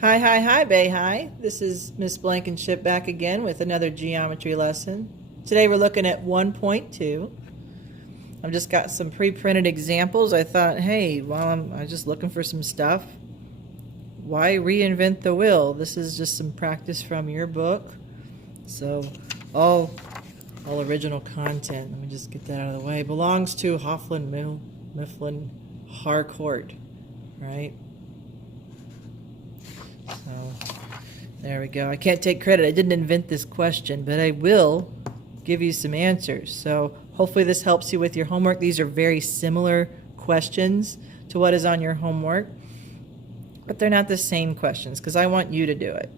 Hi, hi, hi, Bay Hi. This is Miss Blankenship back again with another geometry lesson. Today we're looking at 1.2. I've just got some pre-printed examples. I thought, hey, while I'm just looking for some stuff, why reinvent the wheel? This is just some practice from your book. So all original content, let me just get that out of the way, belongs to Hoffman Mifflin Harcourt, right? So there we go. I can't take credit. I didn't invent this question, but I will give you some answers. So hopefully this helps you with your homework. These are very similar questions to what is on your homework, but they're not the same questions because I want you to do it.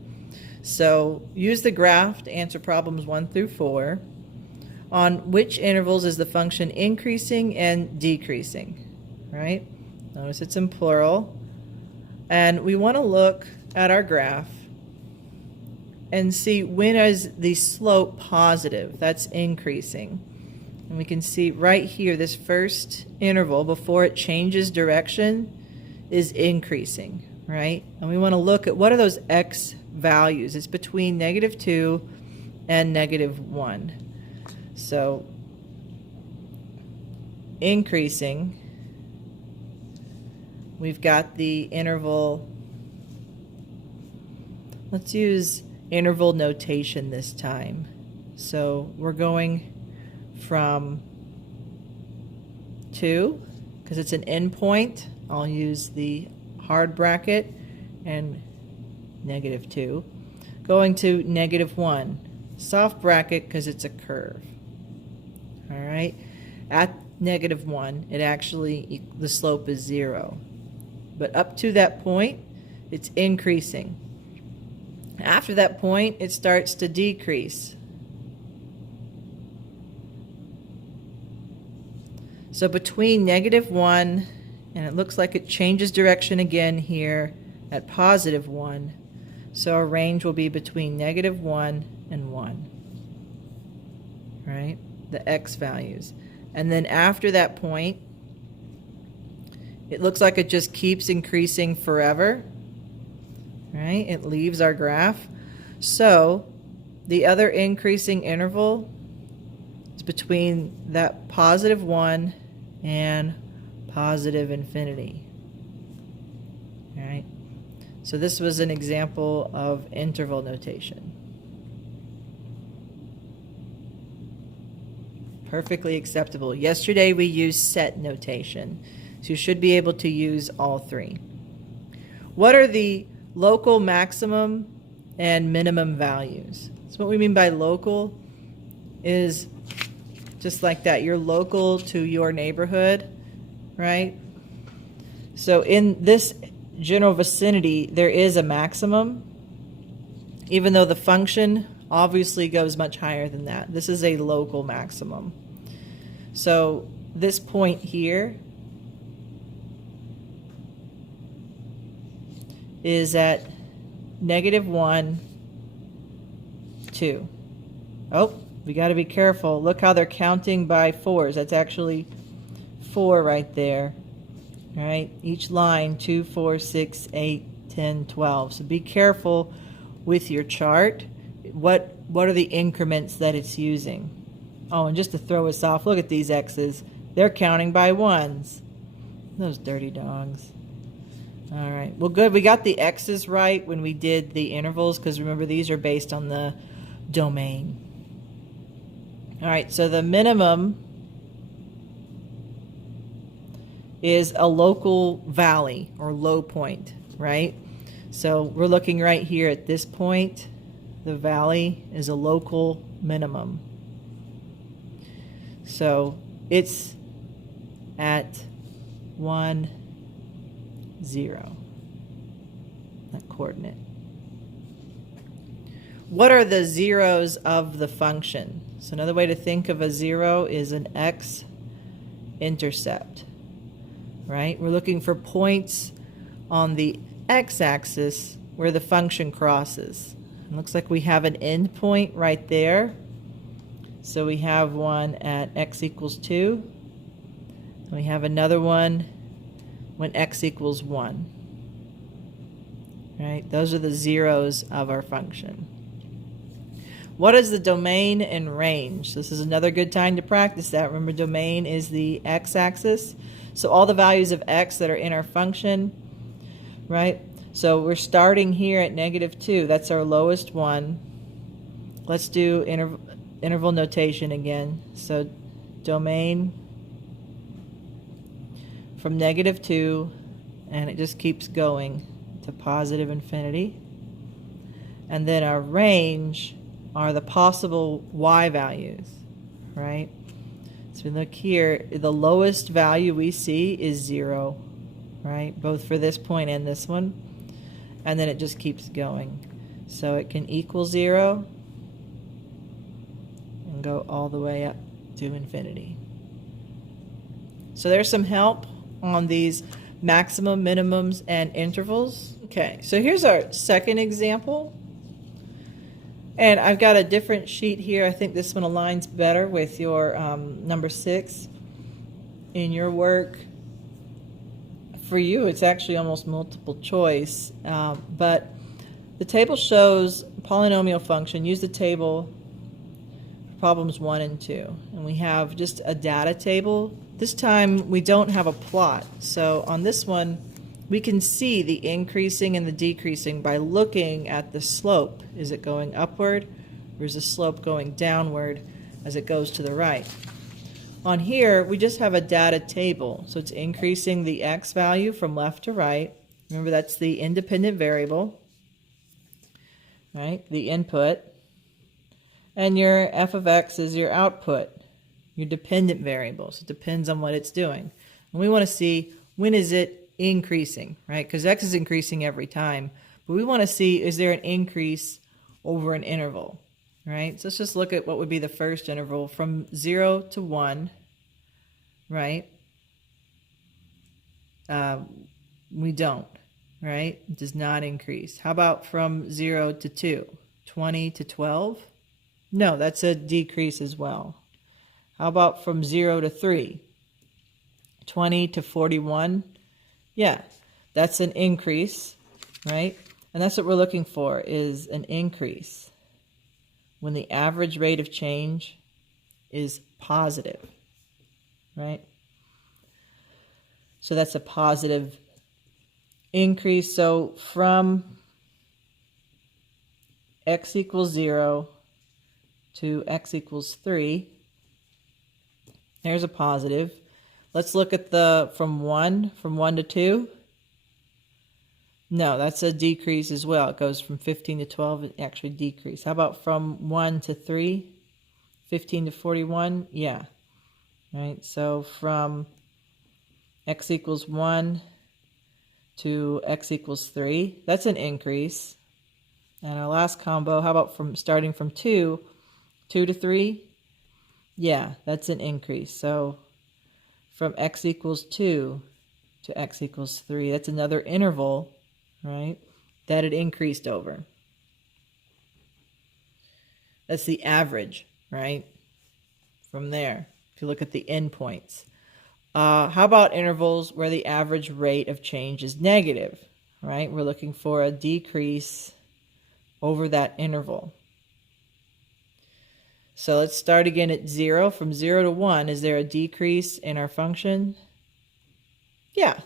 So use the graph to answer problems 1 through 4. On which intervals is the function increasing and decreasing, right? Notice it's in plural. And we want to look at our graph and see when is the slope positive. That's increasing. And we can see right here, this first interval before it changes direction is increasing, right? And we want to look at what are those x values. It's between -2 and -1. So increasing, we've got the interval. Let's use interval notation this time. So we're going from 2, because it's an endpoint. I'll use the hard bracket and -2. Going to -1, soft bracket because it's a curve. All right, at -1, it actually, the slope is 0. But up to that point, it's increasing. After that point, it starts to decrease. So between -1, and it looks like it changes direction again here at +1. So our range will be between -1 and 1, right? The x values. And then after that point, it looks like it just keeps increasing forever, right? It leaves our graph. So the other increasing interval is between that +1 and positive infinity. All right. So this was an example of interval notation. Perfectly acceptable. Yesterday we used set notation. So you should be able to use all three. What are the local maximum and minimum values? So what we mean by local is just like that. You're local to your neighborhood, right? So in this general vicinity, there is a maximum, even though the function obviously goes much higher than that. This is a local maximum. So this point here is at -1, 2. Oh, we got to be careful. Look how they're counting by 4s. That's actually 4 right there. All right, each line, 2, 4, 6, 8, 10, 12. So be careful with your chart. What are the increments that it's using? Oh, and just to throw us off, look at these x's. They're counting by 1s. Those dirty dogs. All right, well, good. We got the x's right when we did the intervals, because remember, these are based on the domain. All right, so the minimum is a local valley or low point, right? So we're looking right here at this point. The valley is a local minimum. So it's at 1, 0, that coordinate. What are the zeros of the function? So another way to think of a 0 is an x-intercept, right? We're looking for points on the x-axis where the function crosses. It looks like we have an end point right there. So we have one at x equals 2. And we have another one when x equals 1. right? Those are the zeros of our function. What is the domain and range? This is another good time to practice that. Remember, domain is the x-axis. So all the values of x that are in our function, right? So we're starting here at -2. That's our lowest one. Let's do interval notation again. So domain from -2, and it just keeps going to positive infinity. And then our range are the possible y values, right? So look here, the lowest value we see is 0, right? Both for this point and this one. And then it just keeps going. So it can equal 0 and go all the way up to infinity. So there's some help on these maximum, minimums, and intervals. Okay, so here's our second example. And I've got a different sheet here. I think this one aligns better with your number 6 in your work. For you, it's actually almost multiple choice. But the table shows polynomial function. Use the table for problems 1 and 2. And we have just a data table. This time we don't have a plot. So on this one, we can see the increasing and the decreasing by looking at the slope. Is it going upward, or is the slope going downward as it goes to the right? On here, we just have a data table. So it's increasing the x value from left to right. Remember, that's the independent variable, right? The input. And your f of x is your output, your dependent variable. So it depends on what it's doing. And we want to see, when is it increasing, right? Because x is increasing every time. But we want to see, is there an increase over an interval, right? So let's just look at what would be the first interval from 0 to 1, right? We don't, right? It does not increase. How about from 0 to 2? 20 to 12? No, that's a decrease as well. How about from 0 to 3? 20 to 41? Yeah, that's an increase, right? And that's what we're looking for, is an increase when the average rate of change is positive, right? So that's a positive increase. So from x equals 0 to x equals 3, there's a positive. Let's look at the from 1 to 2. No, that's a decrease as well. It goes from 15 to 12, it actually decrease. How about from 1 to 3? 15 to 41? Yeah. Right? So from x equals 1 to x equals 3, that's an increase. And our last combo, how about from starting from 2 to 3? Yeah, that's an increase. So from x equals 2 to x equals 3, that's another interval, right, that it increased over. That's the average, right, from there, if you look at the endpoints. How about intervals where the average rate of change is negative, right? We're looking for a decrease over that interval. So let's start again at 0. From 0 to 1, is there a decrease in our function? Yeah.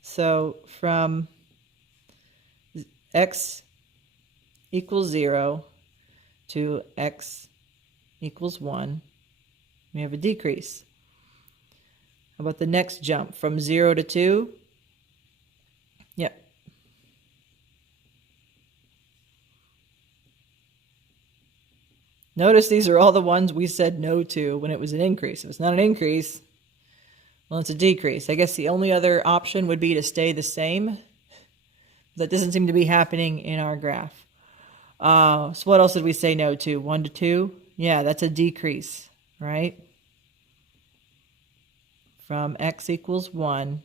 So from x equals 0 to x equals 1, we have a decrease. How about the next jump? From 0 to 2? Yep. Notice these are all the ones we said no to when it was an increase. If it's not an increase, well, it's a decrease. I guess the only other option would be to stay the same. That doesn't seem to be happening in our graph. So what else did we say no to? 1 to 2? Yeah, that's a decrease, right? From x equals 1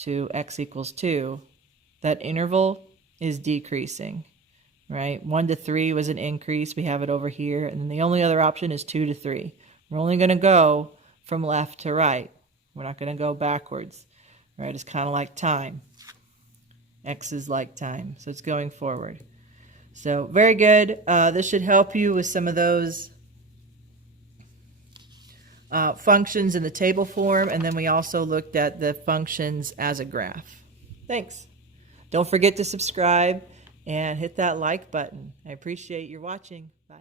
to x equals 2, that interval is decreasing, right? 1 to 3 was an increase. We have it over here. And the only other option is 2 to 3. We're only going to go from left to right. We're not going to go backwards, right? It's kind of like time. X is like time. So it's going forward. So very good. This should help you with some of those functions in the table form. And then we also looked at the functions as a graph. Thanks. Don't forget to subscribe and hit that like button. I appreciate your watching. Bye.